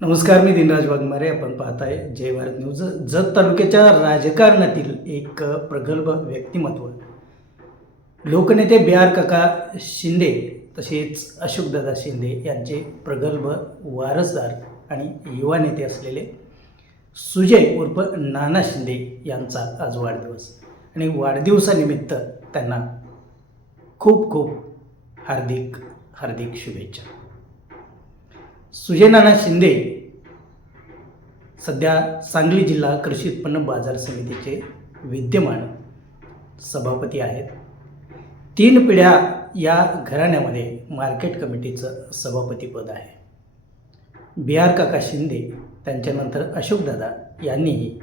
नमस्कार मी दिनराज वाघमारे. आपण पाहताय जय भारत न्यूज. जत तालुक्याच्या राजकारणातील एक प्रगल्भ व्यक्तिमत्व. लोकनेते बिहार काका शिंदे तसेच अशोकदादा शिंदे यांचे प्रगल्भ वारसदार आणि युवा नेते असलेले सुजय उर्फ नाना शिंदे यांचा आज वाढदिवस आणि वाढदिवसानिमित्त त्यांना खूप खूप हार्दिक हार्दिक शुभेच्छा. सुजयनाना शिंदे सध्या सांगली जिल्हा कृषी उत्पन्न बाजार समितीचे विद्यमान सभापती आहेत. तीन पिढ्या या घराण्यामध्ये मार्केट कमिटीचं सभापतीपद आहे. बी आर काका शिंदे त्यांच्यानंतर अशोकदादा यांनीही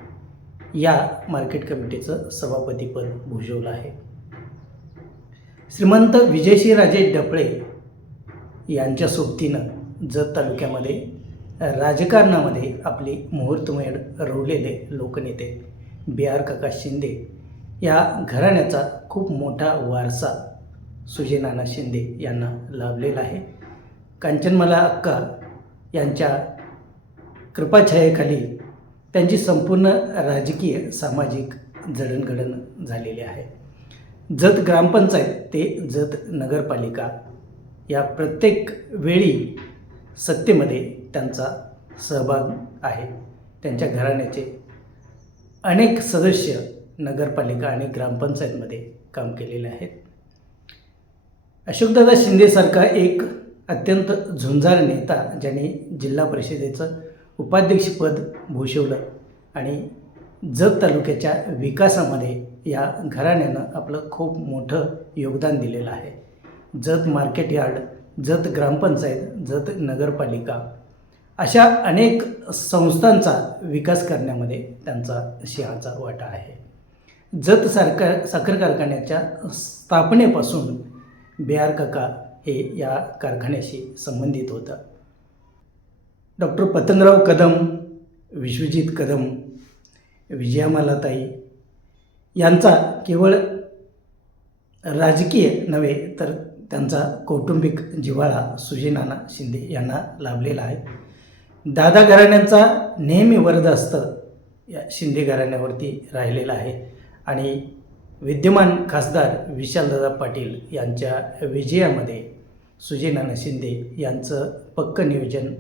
या मार्केट कमिटीचं सभापतीपद भूषवलं आहे. श्रीमंत विजयसिंहराजे डपळे यांच्या सोबतीनं जत तालुक्यामध्ये राजकारणामध्ये आपली मुहूर्तमेढ रोवलेले लोकनेते बी आर काका शिंदे या घराण्याचा खूप मोठा वारसा सुजय नाना शिंदे यांना लाभलेला आहे. कांचनमाला अक्का यांच्या कृपाछायेखाली त्यांची संपूर्ण राजकीय सामाजिक जडणघडण झालेली आहे. जत ग्रामपंचायत ते जत नगरपालिका या प्रत्येक वेळी सत्तेमध्ये त्यांचा सहभाग आहे. त्यांच्या घराण्याचे अनेक सदस्य नगरपालिका आणि ग्रामपंचायतमध्ये काम केलेले आहेत. अशोकदादा शिंदेसारखा एक अत्यंत झुंजार नेता ज्यांनी जिल्हा परिषदेचं उपाध्यक्षपद भूषवलं आणि जत तालुक्याच्या विकासामध्ये या घराण्यानं आपलं खूप मोठं योगदान दिलेलं आहे. जत मार्केट यार्ड जत ग्रामपंचायत जत नगरपालिका अशा अनेक संस्थांचा विकास करण्यामध्ये त्यांचा सिंहाचा वाटा आहे. जत सारखा साखर कारखान्याच्या स्थापनेपासून बी आर काका हे या कारखान्याशी संबंधित होतं. डॉक्टर पतंगराव कदम विश्वजित कदम विजयामालाताई यांचा केवळ राजकीय नव्हे तर त्यांचा कौटुंबिक जिव्हाळा सुजीनाना शिंदे यांना लाभलेला आहे. दादा घराण्यांचा नेहमी वरदहस्त या शिंदे घराण्यावरती राहिलेला आहे. आणि विद्यमान खासदार विशालदादा पाटील यांच्या विजयामध्ये सुजीनाना शिंदे यांचं पक्क नियोजन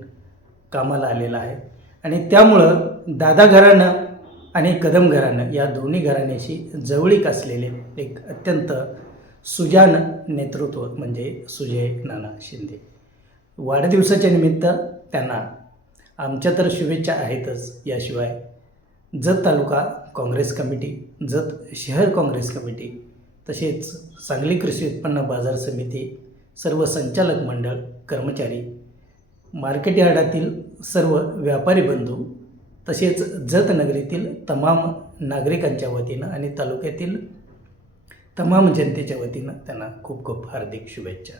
कामाला आलेलं आहे. आणि त्यामुळं दादा घराणं आणि कदम घराणं या दोन्ही घराण्याशी जवळीक असलेले एक अत्यंत सुजान नेतृत्व म्हणजे सुजय नाना शिंदे. वाढदिवसाच्या निमित्त त्यांना आमच्या तर शुभेच्छा आहेतच याशिवाय जत तालुका काँग्रेस कमिटी जत शहर काँग्रेस कमिटी तसेच सांगली कृषी उत्पन्न बाजार समिती सर्व संचालक मंडळ कर्मचारी मार्केट यार्डातील सर्व व्यापारी बंधू तसेच जत नगरीतील तमाम नागरिकांच्या वतीनं आणि तालुक्यातील तमाम जनतेच्या वतीनं त्यांना खूप खूप हार्दिक शुभेच्छा.